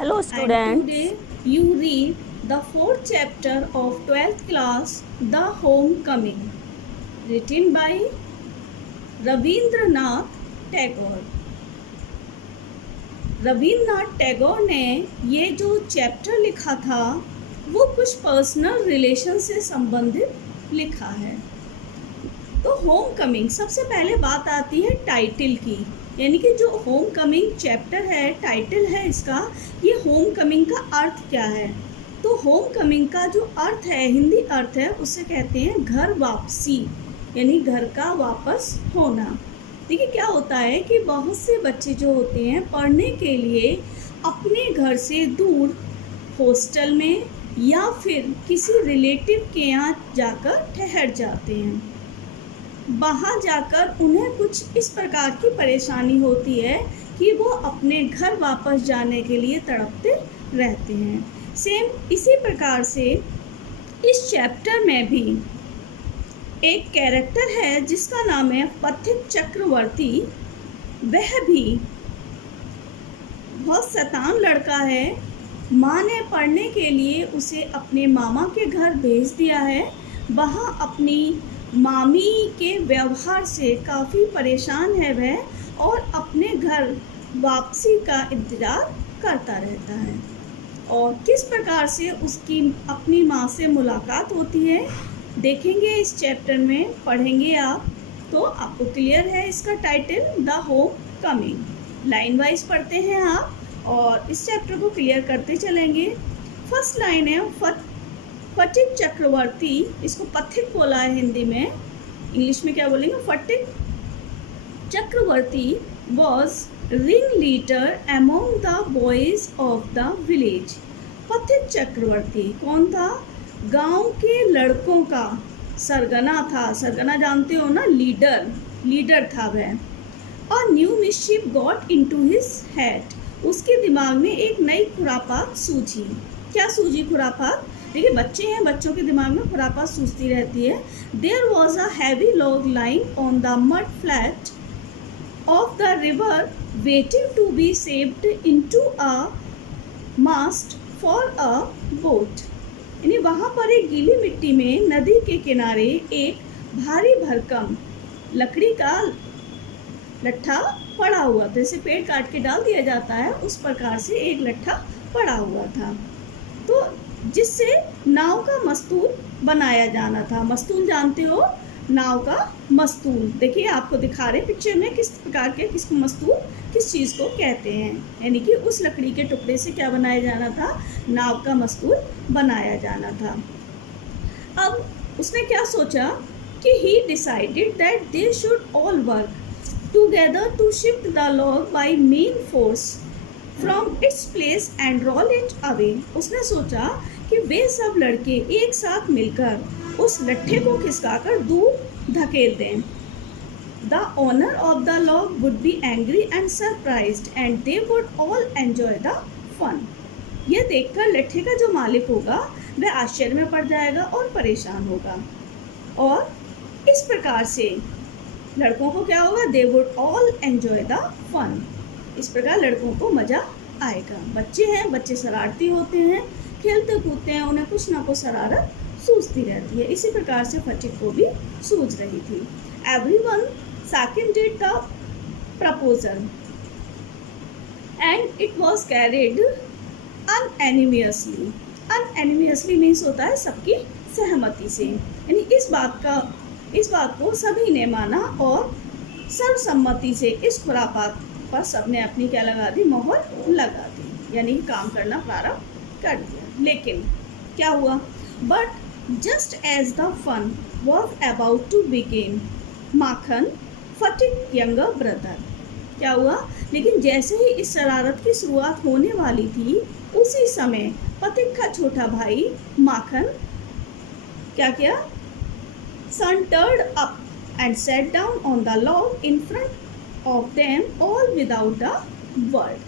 Hello, And students. today you read the fourth chapter of 12th class, The Homecoming, written by Rabindranath Tagore. Rabindranath Tagore ने ये जो chapter लिखा था वो कुछ पर्सनल रिलेशन से संबंधित लिखा है। तो होम कमिंग, सबसे पहले बात आती है टाइटल की, यानी कि जो होम कमिंग चैप्टर है, टाइटल है इसका, ये होम कमिंग का अर्थ क्या है। तो होम कमिंग का जो अर्थ है, हिंदी अर्थ है, उसे कहते हैं घर वापसी, यानी घर का वापस होना। देखिए क्या होता है कि बहुत से बच्चे जो होते हैं पढ़ने के लिए अपने घर से दूर हॉस्टल में या फिर किसी रिलेटिव के यहाँ जाकर ठहर जाते हैं। वहाँ जाकर उन्हें कुछ इस प्रकार की परेशानी होती है कि वो अपने घर वापस जाने के लिए तड़पते रहते हैं। सेम इसी प्रकार से इस चैप्टर में भी एक कैरेक्टर है जिसका नाम है पथिक चक्रवर्ती। वह भी बहुत शैतान लड़का है। माँ ने पढ़ने के लिए उसे अपने मामा के घर भेज दिया है। वहाँ अपनी मामी के व्यवहार से काफ़ी परेशान है वह, और अपने घर वापसी का इंतज़ार करता रहता है। और किस प्रकार से उसकी अपनी माँ से मुलाकात होती है देखेंगे इस चैप्टर में, पढ़ेंगे आप तो आपको क्लियर है। इसका title the home coming. Line wise पढ़ते हैं आप और इस चैप्टर को क्लियर करते चलेंगे। फर्स्ट लाइन है पथिक चक्रवर्ती, इसको पथिक बोला है हिंदी में, इंग्लिश में क्या बोलेंगे, Pathik Chakravarti was ring leader among the boys of the village. Pathik Chakravarti कौन था? गांव के लड़कों का सरगना था। सरगना जानते हो ना, लीडर था वह। और new mischief got into his head, उसके दिमाग में एक नई खुरापात सूझी। क्या सूझी खुरापात? देखिए बच्चे हैं, बच्चों के दिमाग में खुरापात सूझती रहती है। There was a heavy log lying on the mud flat of the river waiting to be saved into a mast for a boat. यानी वहाँ पर एक गीली मिट्टी में नदी के किनारे एक भारी भरकम लकड़ी का लट्ठा पड़ा हुआ था। जैसे पेड़ काट के डाल दिया जाता है उस प्रकार से एक लट्ठा पड़ा हुआ था, तो जिससे नाव का मस्तूल बनाया जाना था। मस्तूल जानते हो, नाव का मस्तूल। देखिए आपको दिखा रहे पिक्चर में किस प्रकार के, किस मस्तूल किस चीज़ को कहते हैं। यानी कि उस लकड़ी के टुकड़े से क्या बनाया जाना था? नाव का मस्तूल बनाया जाना था। अब उसने क्या सोचा कि he decided that they should all work together to shift the log by main force from its place and roll it away. उसने सोचा कि वे सब लड़के एक साथ मिलकर उस लट्ठे को खिसकाकर दूर धकेल दें। The owner of the log would be angry and surprised and they would all enjoy the fun. यह देखकर लट्ठे का जो मालिक होगा वह आश्चर्य में पड़ जाएगा और परेशान होगा, और इस प्रकार से लड़कों को क्या होगा? They would all enjoy the fun. इस प्रकार लड़कों को मज़ा आएगा। बच्चे हैं, बच्चे शरारती होते हैं, खेलते कूदते हैं, उन्हें कुछ ना कुछ शरारत सूझती रहती है। इसी प्रकार से पथिक को भी सूझ रही थी। Everyone seconded the proposal and it was carried unanimously. unanimously means होता है सबकी सहमति से, यानी इस बात को सभी ने माना और सर्वसम्मति से इस खुरापात पर सबने अपनी क्या लगा दी? मोहर लगा दी, यानी काम करना प्रारंभ कर दिया। लेकिन क्या हुआ? But just as the fun was about to begin, Makhan Pathik younger brother, क्या हुआ? लेकिन जैसे ही इस शरारत की शुरुआत होने वाली थी उसी समय पथिक का छोटा भाई माखन क्या किया? Sauntered up and set down on the log in front of them all without a word.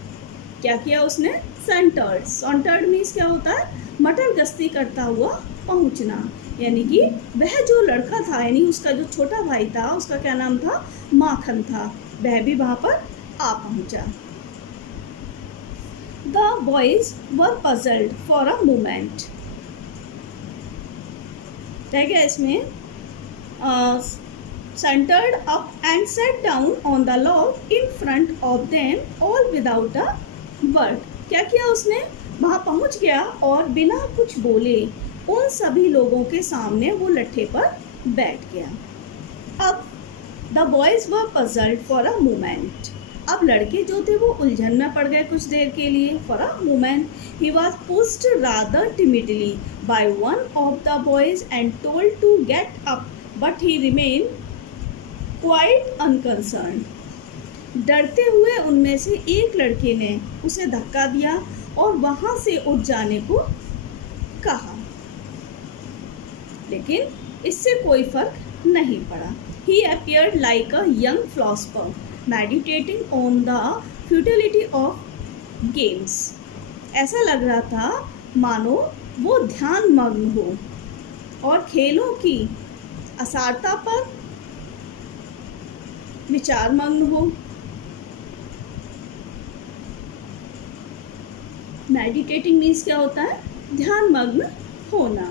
क्या किया उसने? सैंटर्ड मीन्स क्या होता है? मटर गश्ती करता हुआ पहुंचना, यानी कि वह जो लड़का था, यानी उसका जो छोटा भाई था, उसका क्या नाम था? माखन था। वह भी वहाँ पर आ पहुंचा। The boys were puzzled for a moment. रह गया इसमें centered up and sat down on the log in front of them all without a word. क्या किया उसने? वहाँ पहुँच गया और बिना कुछ बोले उन सभी लोगों के सामने वो लट्ठे पर बैठ गया. अब the boys were puzzled for a moment. अब लड़के जो थे वो उलझन में पड़ गए कुछ देर के लिए. For a moment he was pushed rather timidly by one of the boys and told to get up, but he remained quite unconcerned. डरते हुए उनमें से एक लड़के ने उसे धक्का दिया और वहाँ से उठ जाने को कहा, लेकिन इससे कोई फर्क नहीं पड़ा. He appeared like a young philosopher meditating on the futility of games. ऐसा लग रहा था मानो वो ध्यान मग्न हो और खेलों की असारता पर विचार मग्न हो. मेडिटेटिंग मीन्स क्या होता है? ध्यान मग्न होना.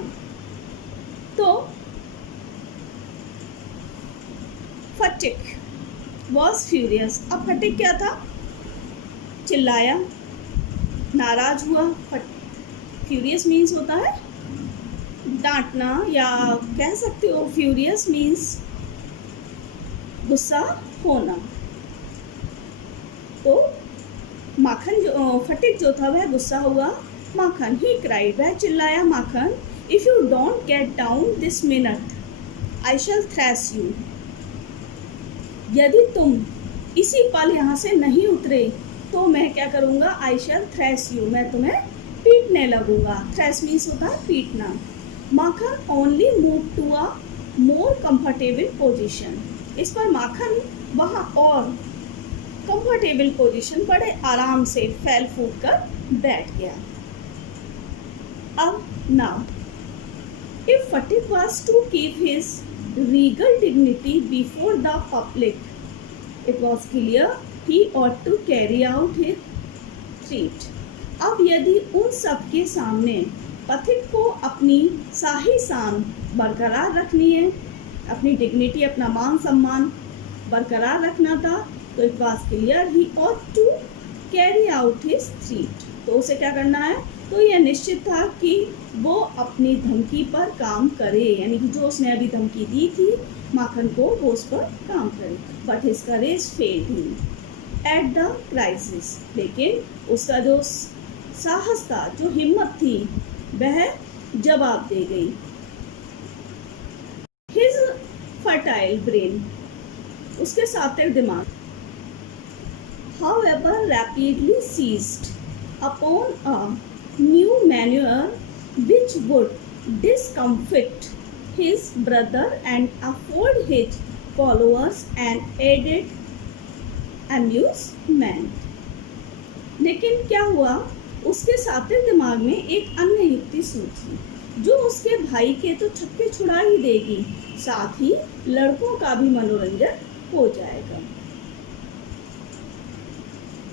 तो फटिक was furious. अब फटिक क्या था? चिल्लाया, नाराज हुआ. फ्यूरियस मीन्स होता है डांटना, या कह सकते हो फ्यूरियस मीन्स गुस्सा होना. तो माखन जो फटिक जो था वह गुस्सा हुआ. माखन ही क्राइड, वह चिल्लाया, Makhan, if you don't get down this minute I shall thrash you. यदि तुम इसी पल यहाँ से नहीं उतरे तो मैं क्या करूँगा? आई शैल थ्रैश यू, मैं तुम्हें पीटने लगूँगा. थ्रैश मीन्स होता है पीटना. Makhan only move to a more comfortable position. इस पर माखन वहाँ और कंफर्टेबल पोजीशन, बड़े आराम से फैल फूट कर बैठ गया. अब now if Phatik was to keep his regal dignity before the public, it was clear he ought to carry out his threat. अब यदि उन सब के सामने पथिक को अपनी शाही शान बरकरार रखनी है, अपनी डिग्निटी, अपना मान सम्मान बरकरार रखना था, तो it was clear he ought to carry out his threat. तो उसे क्या करना है? तो यह निश्चित था कि वो अपनी धमकी पर काम करे, यानी कि जो उसने अभी धमकी दी थी माखन को, वो उस पर काम करे. But his courage failed him at the crisis. लेकिन उसका जो साहस था, जो हिम्मत थी, वह जवाब दे गई. हिज फर्टाइल ब्रेन, उसके सात्विक दिमाग, however rapidly seized upon a new maneuver which would discomfit his brother and afford his followers an added amusement. लेकिन क्या हुआ? उसके सात्विक दिमाग में एक अन्य युक्ति सूझी जो उसके भाई के तो छक्के छुड़ा ही देगी, साथ ही लड़कों का भी मनोरंजन हो जाएगा.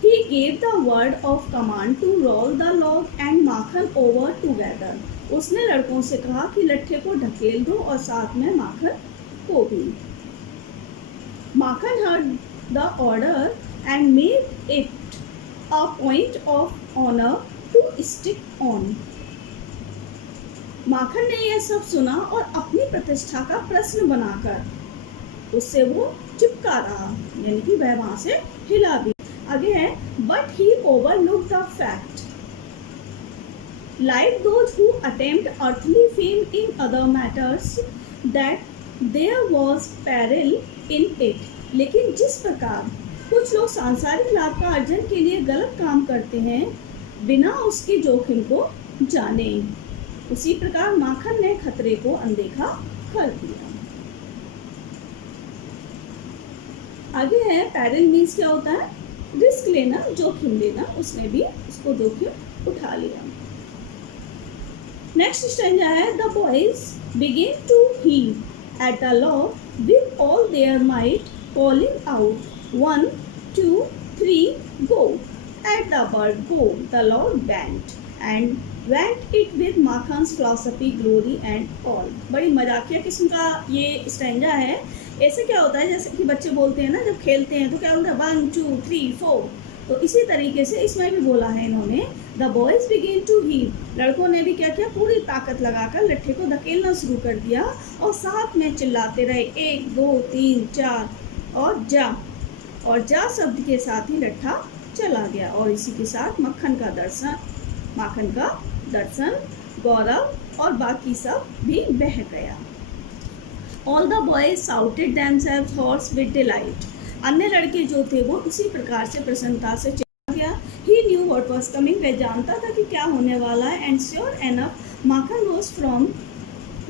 He gave the word of command to roll the log and Makhan over together. उसने लड़कों से कहा कि लट्ठे को ढकेल दो और साथ में माखन को भी. माखन heard the order and made it a point of honor to stick on. माखन ने यह सब सुना और अपनी प्रतिष्ठा का प्रश्न बनाकर उससे वो चिपका रहा, यानी कि वह वहां से हिला भी. आगे है, but he overlooked the fact, like those who attempt earthly fame in other matters, that there was peril in it. लेकिन जिस प्रकार कुछ लोग सांसारिक लाभ का अर्जन के लिए गलत काम करते हैं बिना उसके जोखिम को जाने, उसी प्रकार माखन ने खतरे को अनदेखा कर दिया. आगे है, पेरिल मीन्स क्या होता है? रिस्क लेना, जोखिम लेना. उसने भी उसको जोखिम उठा लिया. नेक्स्ट स्टेंजा है, the boys begin to heave at the log with all their might, calling out 1 2 3 go. at the bird go the Lord went it with Makhan's philosophy, glory and all. बड़ी मजाकिया किस्म का ये stanza है। ऐसे क्या होता है, जैसे कि बच्चे बोलते हैं ना जब खेलते हैं तो क्या बोलते हैं 1 2 3 4, तो इसी तरीके से इसमें भी बोला है इन्होंने। The boys begin to heave, लड़कों ने भी क्या किया, पूरी ताकत लगाकर लट्ठे को धकेलना शुरू कर दिया और साथ में चिल्लाते रहे 1 2 3 4 और जा शब्द के साथ ही लट्ठा चला गया। और इसी के साथ माखन का दर्शन गौरव और बाकी सब भी बह गया। All the boys shouted themselves hoarse with delight. अन्य लड़के जो थे वो उसी प्रकार से प्रसन्नता से चिल्ला गया। He knew what was coming, वह जानता था कि क्या होने वाला है। And sure enough, Makhan rose from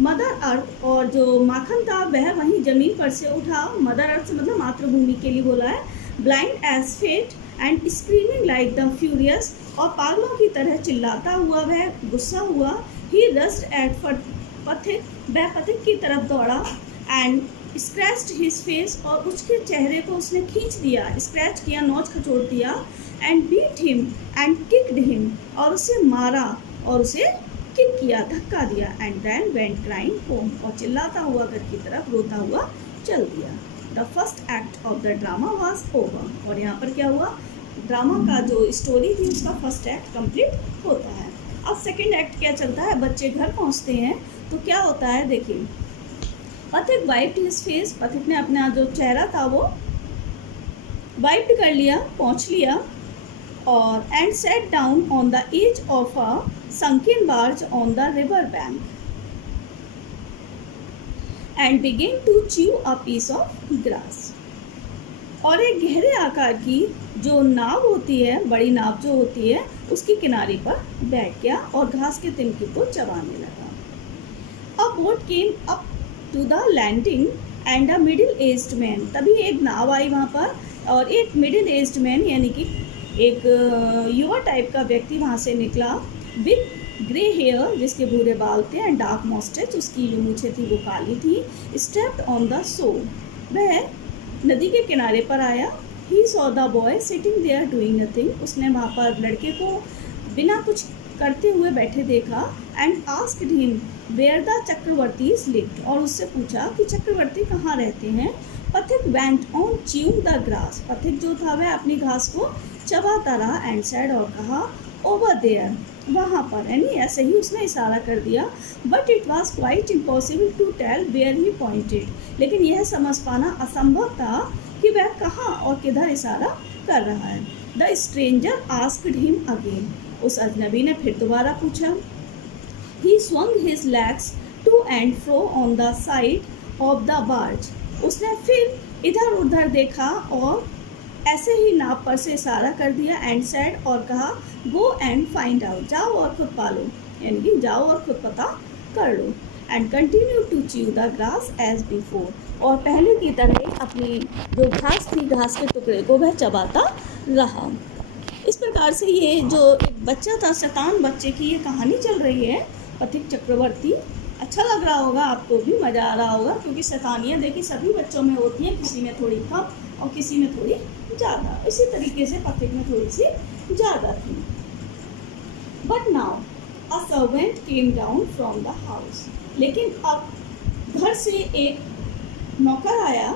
mother earth, और जो माखन था वह वहीं जमीन पर से उठा। मदर अर्थ से मतलब मातृभूमि के लिए बोला है। Blind as fate and screaming like the furious, और पागलों की तरह चिल्लाता हुआ वह गुस्सा हुआ। He rushed at पथिक, वह पथिक की तरफ दौड़ा। एंड स्क्रैच्ड हिज फेस, और उसके चेहरे को उसने खींच दिया, स्क्रैच किया, नोच खचोड़ दिया। And beat him and kicked him, और उसे मारा और उसे किक किया, धक्का दिया। And then went crying home, और चिल्लाता हुआ घर की तरफ रोता हुआ चल दिया। The first act of the drama was over, और यहाँ पर क्या हुआ, ड्रामा का जो स्टोरी थी उसका फर्स्ट एक्ट कंप्लीट होता है। अब सेकेंड एक्ट क्या चलता है, बच्चे घर पहुँचते हैं तो क्या होता है देखिए। पथिक वाइप्ड हिज फेस, पथिक ने अपना जो चेहरा था वो वाइप्ड कर लिया, पोंछ लिया। और and set down on the edge of a sunken barge on the river bank and began to chew a piece of grass. और एक गहरे आकार की जो नाव होती है, बड़ी नाव जो होती है, उसकी किनारे पर बैठ गया और घास के तिनके को चबाने लगा। A boat came up to the landing and a middle-aged man, तभी एक नाव आई वहाँ पर और एक मिडिल एज्ड मैन यानी कि एक युवा टाइप का व्यक्ति वहाँ से निकला। विथ ग्रे हेयर, जिसके भूरे बाल थे, एंड डार्क मॉस्टेच, उसकी जो मूछें थी वो काली थी। स्टेप्ड ऑन द शो, वह नदी के किनारे पर आया। He saw the boy sitting there doing nothing, उसने वहाँ पर लड़के को बिना कुछ करते हुए बैठे देखा। And asked him where the Chakravartis lived, और उससे पूछा कि चक्रवर्ती कहाँ रहते हैं। Pathik went on chewing the grass, Pathik जो था वह अपनी घास को चबाता रहा। एंड सैड, और कहा ओवर देयर, वहाँ पर, यानी ऐसे ही उसने इशारा कर दिया। But it was quite impossible to tell where he pointed, लेकिन यह समझ पाना असंभव था कि वह कहाँ और किधर इशारा कर रहा है। The stranger asked him again, उस अजनबी ने फिर दोबारा पूछा। ही swung his legs to and fro on the side of the barge, उसने फिर इधर उधर देखा और ऐसे ही नाव पर से इशारा कर दिया। एंड सेड, और कहा गो एंड फाइंड आउट, जाओ और खुद पालो, यानी कि जाओ और खुद पता कर लो। And continue to chew the grass as before, और पहले की तरह अपनी जो घास थी, घास के टुकड़े को वह चबाता रहा। इस प्रकार से ये जो एक बच्चा था, शैतान बच्चे की ये कहानी चल रही है, पथिक चक्रवर्ती। अच्छा लग रहा होगा, आपको भी मज़ा आ रहा होगा, क्योंकि शैतानियाँ देखिए सभी बच्चों में होती हैं, किसी में थोड़ी कम और किसी में थोड़ी ज़्यादा। इसी तरीके से पथिक में थोड़ी सी ज़्यादा थी। But now a servant came down from the house, लेकिन अब घर से एक नौकर आया।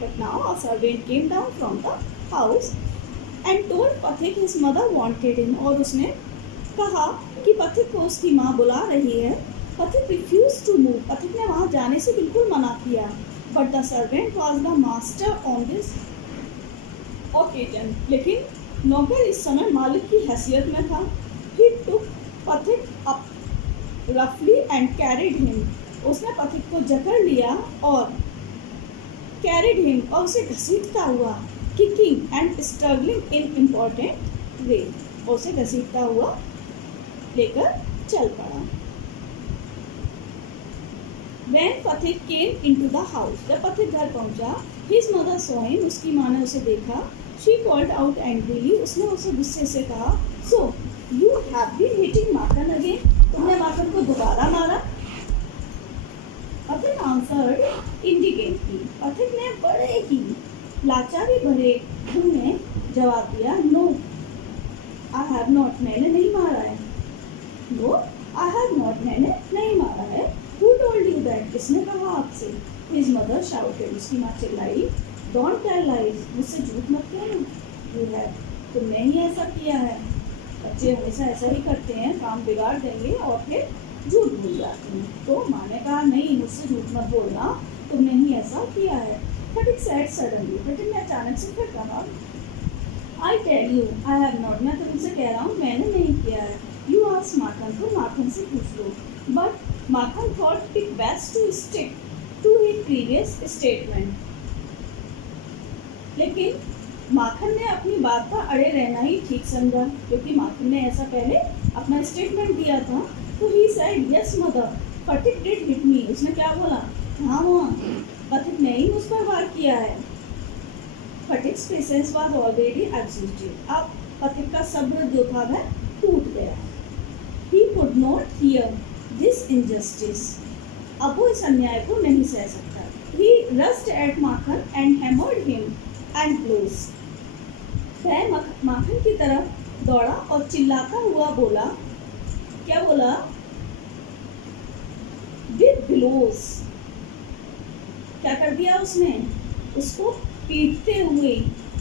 But now a servant came down from the house and told पथिक हिज मदर वांटेड हिम, और उसने कहा कि पथिक को उसकी माँ बुला रही है। पथिक रिफ्यूज टू मूव, पथिक ने वहाँ जाने से बिल्कुल मना किया। But the servant was the master on this occasion, लेकिन नौकर इस समय मालिक की हैसियत में था। ही टुक पथिक अप रफली एंड कैरिड हिम, उसने पथिक को जकड़ लिया और कैरिड हिम, और उसे घसीटता हुआ, kicking and struggling in important वे, और उसे घसीटता हुआ लेकर चल पड़ा। When पथिक came into the house, जब पथिक घर पहुंचा, his mother saw him, उसकी माँ ने उसे देखा। She called out angrily, उसने उसे गुस्से से कहा, So you have been hitting Makhan again, तुमने माखन को दोबारा मारा। पथिक answered indignantly, पथिक ने बड़े ही लाचारी भरे धुन में जवाब दिया, No, आई हैव नॉट, मैंने नहीं मारा है। नो आई हैव नॉट, मैंने नहीं मारा है। हु टोल्ड यू दैट, किसने कहा आपसे? हिज मदर शाउटेड, उसकी माँ चिल्लाई, डोंट टेल लाइज, मुझसे झूठ मत कहना। यू हैव, तुमने ही ऐसा किया है। बच्चे हमेशा ऐसा ही करते हैं, काम बिगाड़ देंगे और फिर झूठ बोल जाते हैं। तो माँ ने कहा नहीं, मुझसे झूठ मत बोलना, तुमने ही ऐसा किया है। फटिक सैड सडनली, फटिक ने अचानक से फिर कहा, I tell you I have not, मैं तुमसे कह रहा हूँ मैंने नहीं किया है। यू आस्क माखन, तो माखन से पूछ लो। But Makhan thought it best to stick to his previous statement, लेकिन माखन ने अपनी बात पर अड़े रहना ही ठीक समझा, क्योंकि माखन ने ऐसा पहले अपना स्टेटमेंट दिया था। तो he said yes mother, Phatik did hit me, उसने क्या बोला? हाँ माँ, फटिक ने ही मुझ पर वार किया है। Phatik's patience was already exhausted, अब फटिक का सब्र जो था वह टूट गया। He could not hear this injustice, अब वो इस अन्याय को नहीं सह सकता। He rushed at Makhan and hammered him and close, वह माखन की तरफ दौड़ा और चिल्लाता हुआ बोला, क्या बोला? विद ब्लोज, क्या कर दिया उसने? उसको पीटते हुए,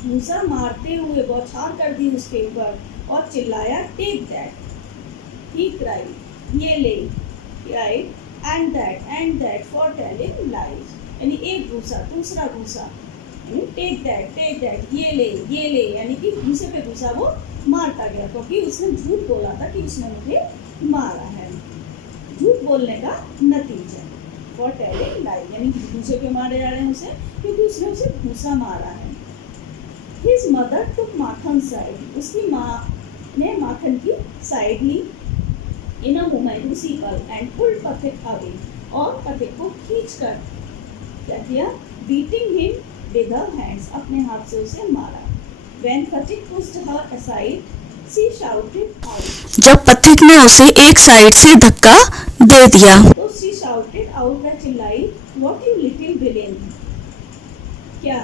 घूसा मारते हुए बौछार कर दी उसके ऊपर और चिल्लाया, टेक दैट। ही क्राइड, ये ले, cried and that for telling lies, यानी एक घूसा, दूसरा घूसा, टेक दैट, ये ले, यानी कि घूसे पे घूसा वो मारता गया, क्योंकि उसने झूठ बोला था कि उसने मुझे मारा है। झूठ बोलने का नतीजा, फॉर टेलिंग लाई, यानी कि घूसे पे मारे जा रहे हैं उसे, क्योंकि उसने उसे घूसा मारा है। हिज मदर टुक माखन साइड, उसकी माँ ने माखन की side Lee. In a moment उसी पल, एंड पुल्ड पथिक अवे, और पथिक को खींचकर क्या किया? Beating him with her hands, अपने हाथ से उसे मारा। When Pathik pushed her aside, she shouted out, जब पथिक ने उसे एक साइड से धक्का दे दिया तो she shouted out, वह चिल्लाई, what you little villain, क्या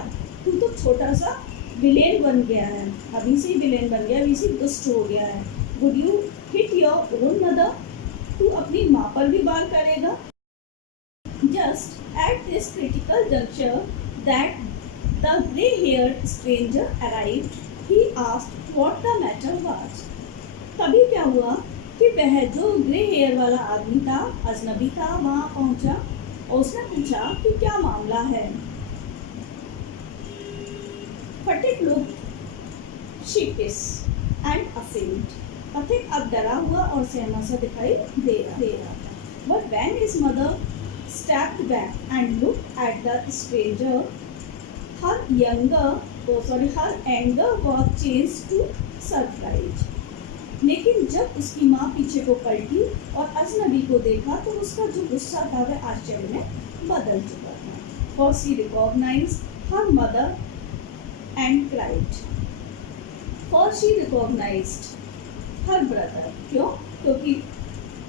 तू तो छोटा सा विलेन बन गया है, अभी से ही विलेन बन गया, अभी से दुष्ट हो गया है। Would you hit your own mother, तू अपनी माँ पर भी वार करेगा? Just at this critical juncture that the grey-haired stranger arrived, he asked what the matter was. तभी क्या हुआ कि वह जो ग्रे हेयर वाला आदमी था, अजनबी था, वहाँ पहुँचा और उसने पूछा कि क्या मामला है। फटिक looked sheepish and ashamed, फटिक अब डरा हुआ और सहमा सा दिखाई दे रहा था। But when his mother stepped back and looked at the stranger, her anger was changed to surprise. लेकिन जब उसकी माँ पीछे को पलटी और अजनबी को देखा तो उसका जो गुस्सा था वह आश्चर्य में बदल चुका था। For she recognized her mother and cried. For she recognized her brother. क्यों? क्योंकि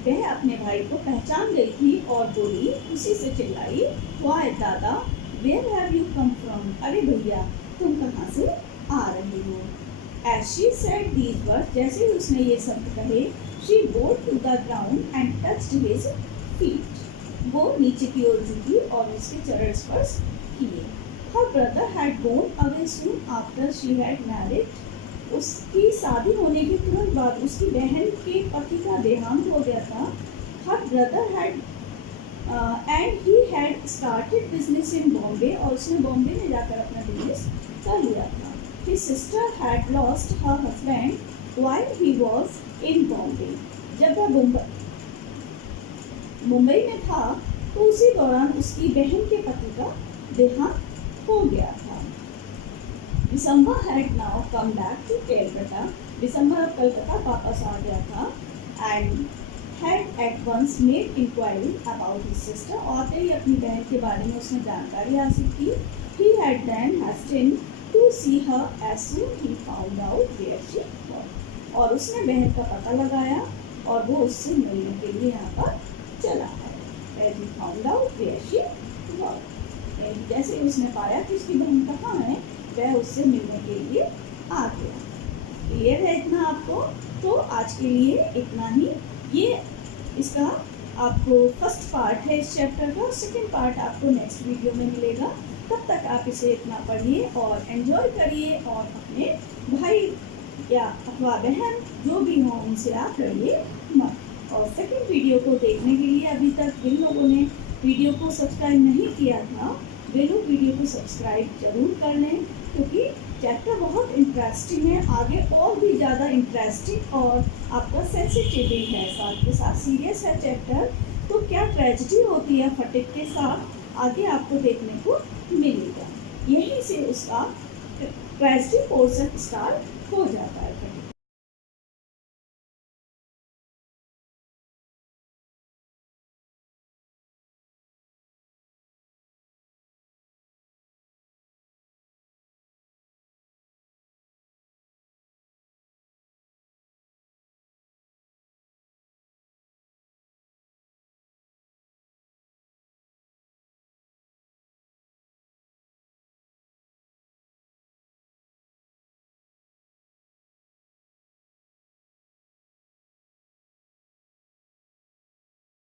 वह अपने भाई को पहचान गई थी और बोली, उसी से चिल्लाई, Why दादा, where have you come from? अरे भैया, तुम कहाँ से आ रहे हो? As she said these words, जैसे ही उसने ये शब्द कहे, she bowed to the ground and touched his feet. वो नीचे की ओर झुकी और उसके चरण स्पर्श किए। Her brother had gone away soon after she had married. उसकी शादी होने के तुरंत बाद उसकी बहन के पति का देहांत हो गया था। Her brother had and he had started business in Bombay, और उसने बॉम्बे में जाकर अपना बिजनेस कर लिया था। His sister had lost her husband while he was in Bombay. जब वह मुंबई में था तो उसी दौरान उसकी बहन के पति का देहांत हो गया था। December had now come back to Calcutta. December अब कलकत्ता वापस आ गया था and had at once made inquiry about his sister. और ही अपनी बहन के बारे में उसने जानकारी हासिल की। He had then hastened to see her as soon he found out where she was. और उसने बहन का पता लगाया और वो उससे मिलने के लिए यहाँ पर चला है। As he found out where she was. जैसे उसने पाया कि उसकी बहन कहाँ है, वह उससे मिलने के लिए आ गया। क्लियर है इतना आपको? तो आज के लिए इतना ही। ये इसका आपको फर्स्ट पार्ट है इस चैप्टर का, सेकंड पार्ट आपको नेक्स्ट वीडियो में मिलेगा। तब तक आप इसे इतना पढ़िए और एंजॉय करिए और अपने भाई या अथवा बहन जो भी हो उनसे आप लड़िए मत। और सेकंड वीडियो को देखने के लिए अभी तक जिन लोगों ने वीडियो को सब्सक्राइब नहीं किया था वे लोग वीडियो को सब्सक्राइब जरूर कर लें, क्योंकि चैप्टर बहुत इंटरेस्टिंग है, आगे और भी ज़्यादा इंटरेस्टिंग और आपका सेंसिटिव भी है, साथ के साथ सीरियस है चैप्टर। तो क्या ट्रेजेडी होती है फटिक के साथ आगे आपको देखने को मिलेगा। यहीं से उसका ट्रेजेडी पोर्शन स्टार्ट हो जाता है।